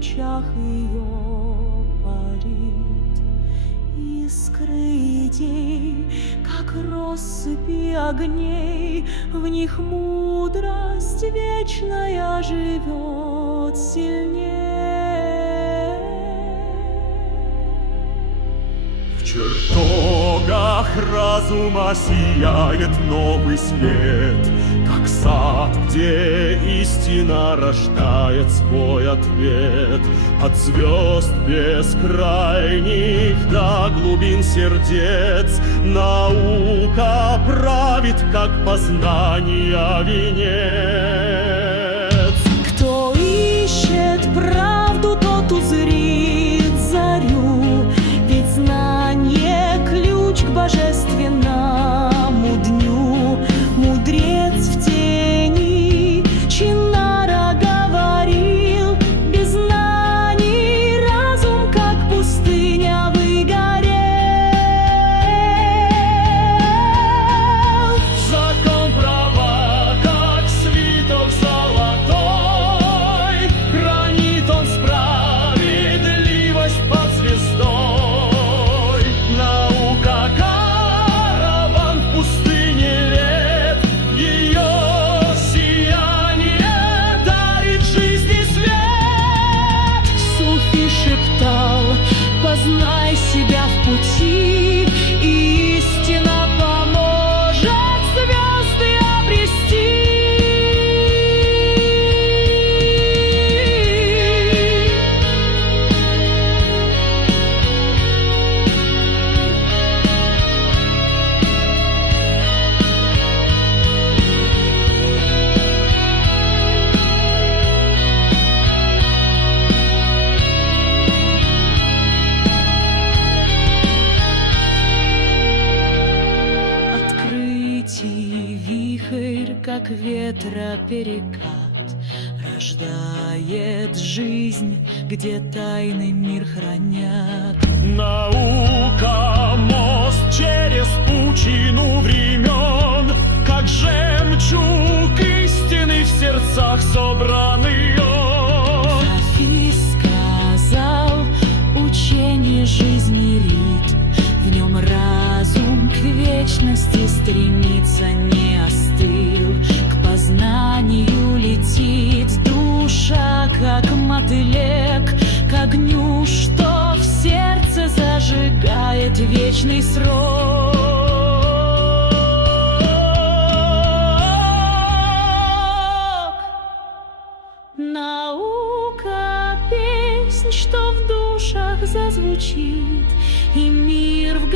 лучах ее парит. Искры идей, как россыпи огней, в них мудрость вечная живет сильнее. В чертогах разума сияет новый свет, как сад, где истина рождает свой ответ. От звезд бескрайних до глубин сердец наука правит, как познания венец. Кто ищет правду, тот узрит зарю, ведь знание — ключ к божественному дню. Мудрец в тени Чинара говорил: без знаний разум, как пустыня, выгорел. Закон права, как свиток золотой, хранит он справедливость под звездой. Наука — караван в пустыне лет, ее сияние дарит жизни свет. Суфи шептал: познай себя в пути, и истина поможет звезды обрести. Открытий вихрь, как ветра перекат, рождает жизнь, где тайный мир хранят. Наука — мост через пучину времен, как жемчуг истины в сердцах собранный он. Софи сказал: учение жизни ритм, в нем разум к вечности стремится, не остыл, к познанию летит душа, как мотылек, к огню, что в сердце зажигает вечный срок. Наука — песнь, что в душах зазвучит, и мир в